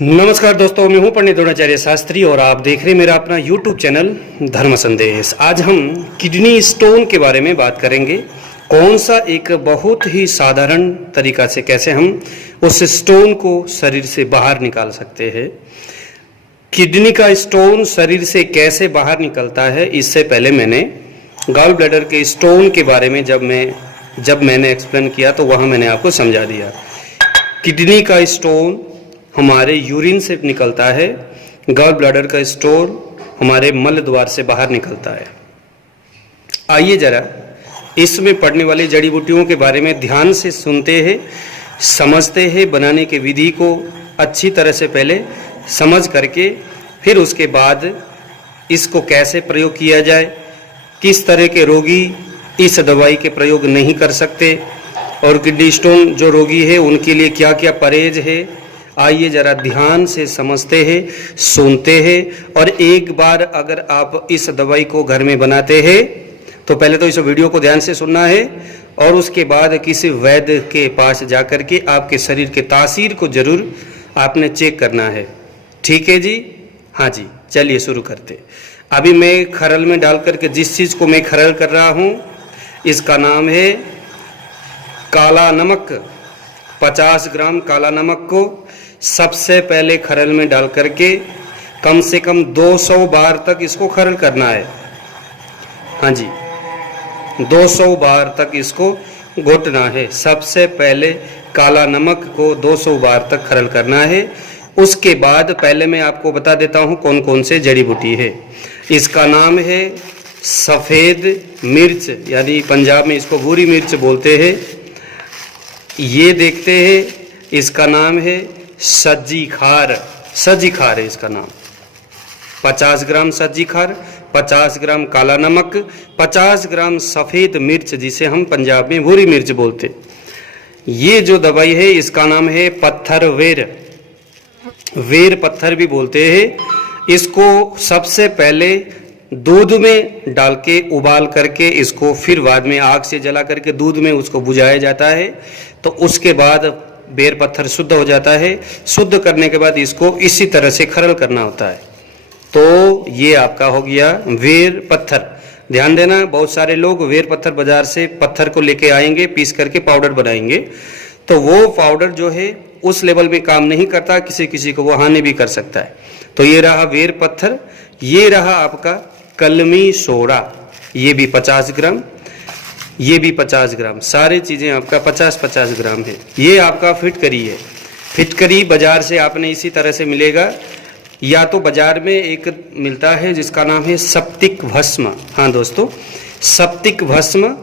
नमस्कार दोस्तों, मैं हूं पंडित द्रोणाचार्य शास्त्री और आप देख रहे हैं मेरा अपना YouTube चैनल धर्म संदेश। आज हम किडनी स्टोन के बारे में बात करेंगे। कौन सा एक बहुत ही साधारण तरीका से कैसे हम उस स्टोन को शरीर से बाहर निकाल सकते हैं। किडनी का स्टोन शरीर से कैसे बाहर निकलता है, इससे पहले मैंने गॉल ब्लैडर के स्टोन के बारे में जब मैंने एक्सप्लेन किया तो वहाँ मैंने आपको समझा दिया। किडनी का स्टोन हमारे यूरिन से निकलता है, गॉल ब्लैडर का स्टोन हमारे मल द्वार से बाहर निकलता है। आइए जरा इसमें पड़ने वाली जड़ी बूटियों के बारे में ध्यान से सुनते हैं, समझते हैं। बनाने की विधि को अच्छी तरह से पहले समझ करके फिर उसके बाद इसको कैसे प्रयोग किया जाए, किस तरह के रोगी इस दवाई के प्रयोग नहीं कर सकते और किडनी स्टोन जो रोगी है उनके लिए क्या क्या परहेज है। आइए जरा ध्यान से समझते हैं, सुनते हैं। और एक बार अगर आप इस दवाई को घर में बनाते हैं तो पहले तो इस वीडियो को ध्यान से सुनना है और उसके बाद किसी वैद्य के पास जाकर के आपके शरीर के तासीर को जरूर आपने चेक करना है। ठीक है जी? हाँ जी, चलिए शुरू करते। अभी मैं खरल में डाल करके जिस चीज़ को मैं खरल कर रहा हूँ इसका नाम है काला नमक। 50 ग्राम काला नमक को सबसे पहले खरल में डाल करके कम से कम 200 बार तक इसको खरल करना है। हाँ जी, 200 बार तक इसको घोटना है। सबसे पहले काला नमक को 200 बार तक खरल करना है। उसके बाद पहले मैं आपको बता देता हूँ कौन कौन से जड़ी बूटी है। इसका नाम है सफ़ेद मिर्च, यानी पंजाब में इसको भूरी मिर्च बोलते हैं। ये देखते हैं, इसका नाम है सज्जी खार। सज्जी खार है इसका नाम। 50 ग्राम सज्जी खार, 50 ग्राम काला नमक, 50 ग्राम सफ़ेद मिर्च जिसे हम पंजाब में भूरी मिर्च बोलते। ये जो दवाई है इसका नाम है पत्थर वेर। वेर पत्थर भी बोलते हैं। इसको सबसे पहले दूध में डाल के उबाल करके इसको फिर बाद में आग से जला करके दूध में उसको बुझाया जाता है तो उसके बाद बेर पत्थर शुद्ध हो जाता है। शुद्ध करने के बाद इसको इसी तरह से खरल करना होता है। तो ये आपका हो गया वेर पत्थर। ध्यान देना, बहुत सारे लोग वेर पत्थर बाजार से पत्थर को लेके आएंगे, पीस करके पाउडर बनाएंगे तो वो पाउडर जो है उस लेवल में काम नहीं करता, किसी किसी को वो हानि भी कर सकता है। तो ये रहा वेर पत्थर। ये रहा आपका कलमी सोडा, ये भी 50 ग्राम, ये भी 50 ग्राम। सारी चीज़ें आपका 50-50 ग्राम है। ये आपका फिटकरी है। फिटकरी बाजार से आपने इसी तरह से मिलेगा, या तो बाजार में एक मिलता है जिसका नाम है सप्तिक भस्म। हाँ दोस्तों, सप्तिक भस्म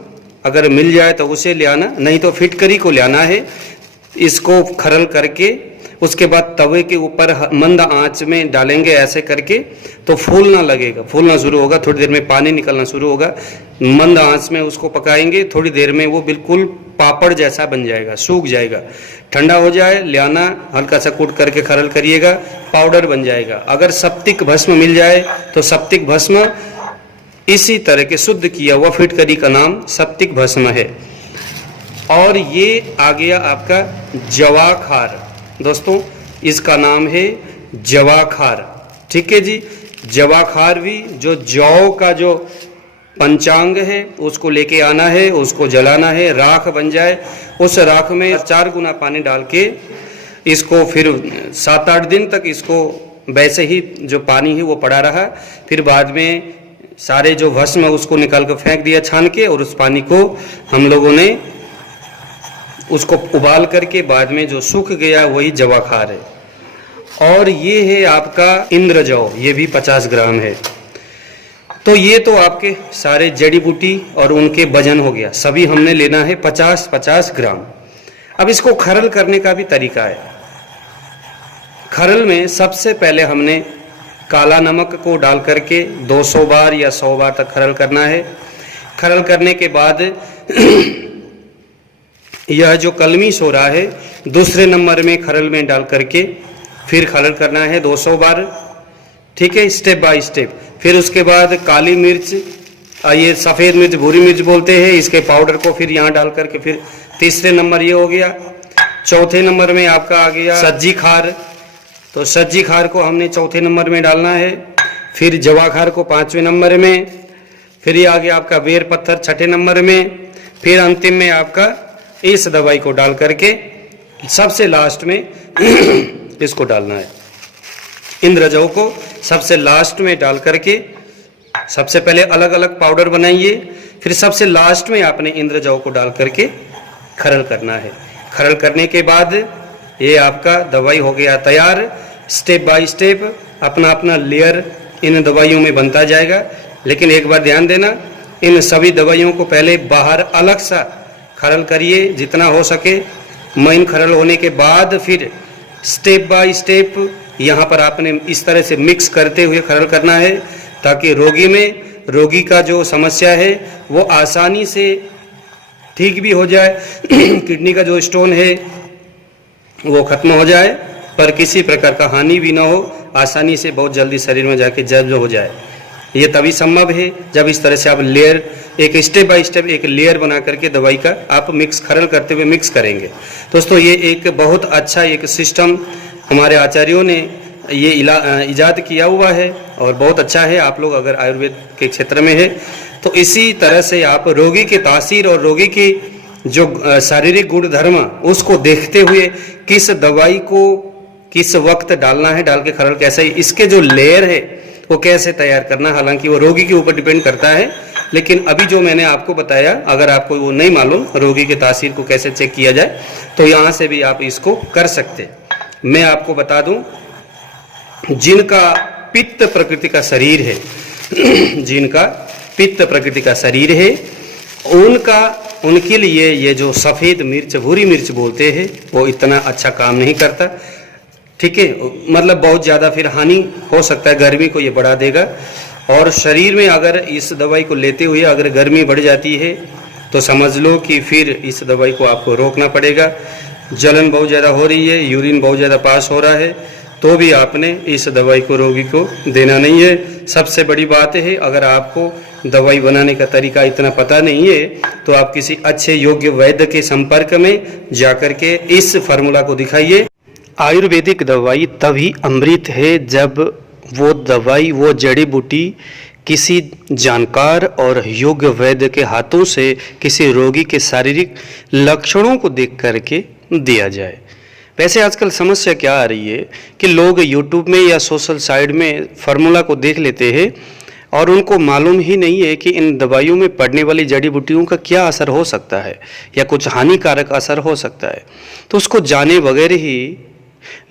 अगर मिल जाए तो उसे ले आना, नहीं तो फिटकरी को ले आना है। इसको खरल करके उसके बाद तवे के ऊपर मंद आंच में डालेंगे ऐसे करके तो फूलना लगेगा, फूलना शुरू होगा। थोड़ी देर में पानी निकलना शुरू होगा। मंद आंच में उसको पकाएंगे, थोड़ी देर में वो बिल्कुल पापड़ जैसा बन जाएगा, सूख जाएगा। ठंडा हो जाए, ले आना, हल्का सा कूट करके खरल करिएगा, पाउडर बन जाएगा। अगर सप्तिक भस्म मिल जाए तो सप्तिक भस्म इसी तरह के शुद्ध किया हुआ फिटकरी का नाम सप्तिक भस्म है। और ये आ गया आपका जवाखार। दोस्तों इसका नाम है जवाखार। ठीक है जी? जवाखार भी जो जौ का जो पंचांग है उसको लेके आना है, उसको जलाना है, राख बन जाए। उस राख में 4 गुना पानी डाल के इसको फिर 7-8 दिन तक इसको वैसे ही जो पानी है वो पड़ा रहा। फिर बाद में सारे जो भस्म है उसको निकाल कर फेंक दिया छान के, और उस पानी को हम लोगों ने उसको उबाल करके बाद में जो सूख गया वही जवाखार है। और ये है आपका इंद्रजौ, ये भी 50 ग्राम है। तो ये तो आपके सारे जड़ी बूटी और उनके वजन हो गया। सभी हमने लेना है 50-50 ग्राम। अब इसको खरल करने का भी तरीका है। खरल में सबसे पहले हमने काला नमक को डाल करके 200 बार या 100 बार तक खरल करना है। खरल करने के बाद यह जो कलमी सोडा है दूसरे नंबर में खरल में डाल करके फिर खरल करना है 200 बार। ठीक है, स्टेप बाय स्टेप। फिर उसके बाद काली मिर्च, ये सफ़ेद मिर्च भूरी मिर्च बोलते हैं, इसके पाउडर को फिर यहाँ डाल करके फिर तीसरे नंबर ये हो गया। चौथे नंबर में आपका आ गया सज्जी खार, तो सज्जी खार को हमने चौथे नंबर में डालना है, फिर जवा खार को 5वें नंबर में, फिर ये आगे आपका बेर पत्थर 6ठे नंबर में, फिर अंतिम में आपका इस दवाई को डाल करके सबसे लास्ट में इसको डालना है। इंद्रजौ को सबसे लास्ट में डाल करके सबसे पहले अलग अलग पाउडर बनाइए, फिर सबसे लास्ट में आपने इंद्रजौ को डाल करके खरल करना है। खरल करने के बाद ये आपका दवाई हो गया तैयार। स्टेप बाय स्टेप अपना अपना लेयर इन दवाइयों में बनता जाएगा। लेकिन एक बार ध्यान देना, इन सभी दवाइयों को पहले बाहर अलग सा खरल करिए जितना हो सके। महीन खरल होने के बाद फिर स्टेप बाय स्टेप यहाँ पर आपने इस तरह से मिक्स करते हुए खरल करना है, ताकि रोगी का जो समस्या है वो आसानी से ठीक भी हो जाए। किडनी का जो स्टोन है वो खत्म हो जाए, पर किसी प्रकार का हानि भी ना हो, आसानी से बहुत जल्दी शरीर में जाके जब्त हो जाए। ये तभी संभव है जब इस तरह से आप लेयर, एक स्टेप बाय स्टेप एक लेयर बना करके दवाई का आप मिक्स खरल करते हुए मिक्स करेंगे। दोस्तों ये एक बहुत अच्छा एक सिस्टम हमारे आचार्यों ने ये इजाद किया हुआ है और बहुत अच्छा है। आप लोग अगर आयुर्वेद के क्षेत्र में है तो इसी तरह से आप रोगी के तासीर और रोगी की जो शारीरिक गुण धर्म उसको देखते हुए किस दवाई को किस वक्त डालना है, डाल के खरल कैसे, इसके जो लेयर है वो कैसे तैयार करना, हालांकि वो रोगी के ऊपर डिपेंड करता है। लेकिन अभी जो मैंने आपको बताया, अगर आपको वो नहीं मालूम रोगी के तासीर को कैसे चेक किया जाए, तो यहाँ से भी आप इसको कर सकते। मैं आपको बता दूं, जिनका पित्त प्रकृति का शरीर है जिनका पित्त प्रकृति का शरीर है उनके लिए ये जो सफ़ेद मिर्च, भूरी मिर्च बोलते हैं, वो इतना अच्छा काम नहीं करता। ठीक है, मतलब बहुत ज़्यादा फिर हानि हो सकता है, गर्मी को ये बढ़ा देगा। और शरीर में अगर इस दवाई को लेते हुए अगर गर्मी बढ़ जाती है तो समझ लो कि फिर इस दवाई को आपको रोकना पड़ेगा। जलन बहुत ज़्यादा हो रही है, यूरिन बहुत ज़्यादा पास हो रहा है, तो भी आपने इस दवाई को रोगी को देना नहीं है। सबसे बड़ी बात है, अगर आपको दवाई बनाने का तरीका इतना पता नहीं है तो आप किसी अच्छे योग्य वैद्य के संपर्क में जाकर के इस फार्मूला को दिखाइए। आयुर्वेदिक दवाई तभी अमृत है जब वो दवाई, वो जड़ी बूटी किसी जानकार और योग्य वैद्य के हाथों से किसी रोगी के शारीरिक लक्षणों को देख करके दिया जाए। वैसे आजकल समस्या क्या आ रही है कि लोग यूट्यूब में या सोशल साइट में फार्मूला को देख लेते हैं और उनको मालूम ही नहीं है कि इन दवाइयों में पड़ने वाली जड़ी बूटियों का क्या असर हो सकता है या कुछ हानिकारक असर हो सकता है। तो उसको जाने बगैर ही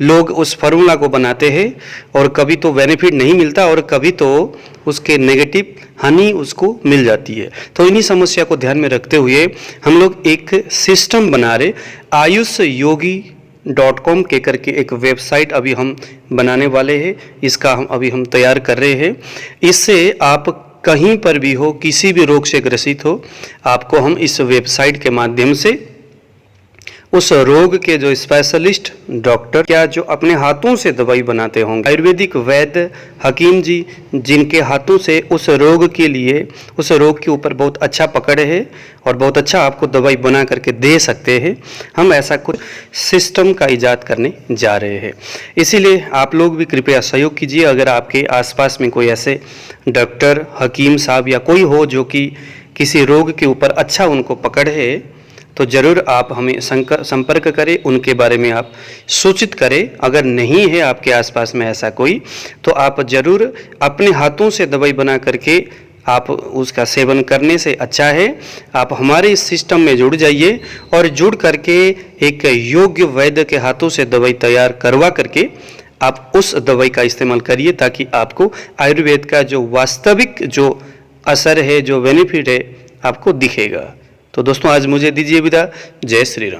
लोग उस फार्मूला को बनाते हैं और कभी तो बेनिफिट नहीं मिलता और कभी तो उसके नेगेटिव हानि उसको मिल जाती है। तो इन्हीं समस्या को ध्यान में रखते हुए हम लोग एक सिस्टम बना रहे, ayushyogi.com के करके एक वेबसाइट अभी हम बनाने वाले हैं। इसका हम तैयार कर रहे हैं। इससे आप कहीं पर भी हो, किसी भी रोग से ग्रसित हो, आपको हम इस वेबसाइट के माध्यम से उस रोग के जो स्पेशलिस्ट डॉक्टर क्या जो अपने हाथों से दवाई बनाते होंगे, आयुर्वेदिक वैद्य हकीम जी जिनके हाथों से उस रोग के लिए, उस रोग के ऊपर बहुत अच्छा पकड़ है और बहुत अच्छा आपको दवाई बना करके दे सकते हैं, हम ऐसा कुछ सिस्टम का इजाद करने जा रहे हैं। इसीलिए आप लोग भी कृपया सहयोग कीजिए। अगर आपके आसपास में कोई ऐसे डॉक्टर, हकीम साहब या कोई हो जो कि किसी रोग के ऊपर अच्छा उनको पकड़ है, तो ज़रूर आप हमें संपर्क करें, उनके बारे में आप सूचित करें। अगर नहीं है आपके आसपास में ऐसा कोई, तो आप ज़रूर अपने हाथों से दवाई बना करके आप उसका सेवन करने से अच्छा है आप हमारे इस सिस्टम में जुड़ जाइए और जुड़ करके एक योग्य वैद्य के हाथों से दवाई तैयार करवा करके आप उस दवाई का इस्तेमाल करिए, ताकि आपको आयुर्वेद का जो वास्तविक जो असर है, जो बेनिफिट है, आपको दिखेगा। तो दोस्तों आज मुझे दीजिए विदा। जय श्री राम।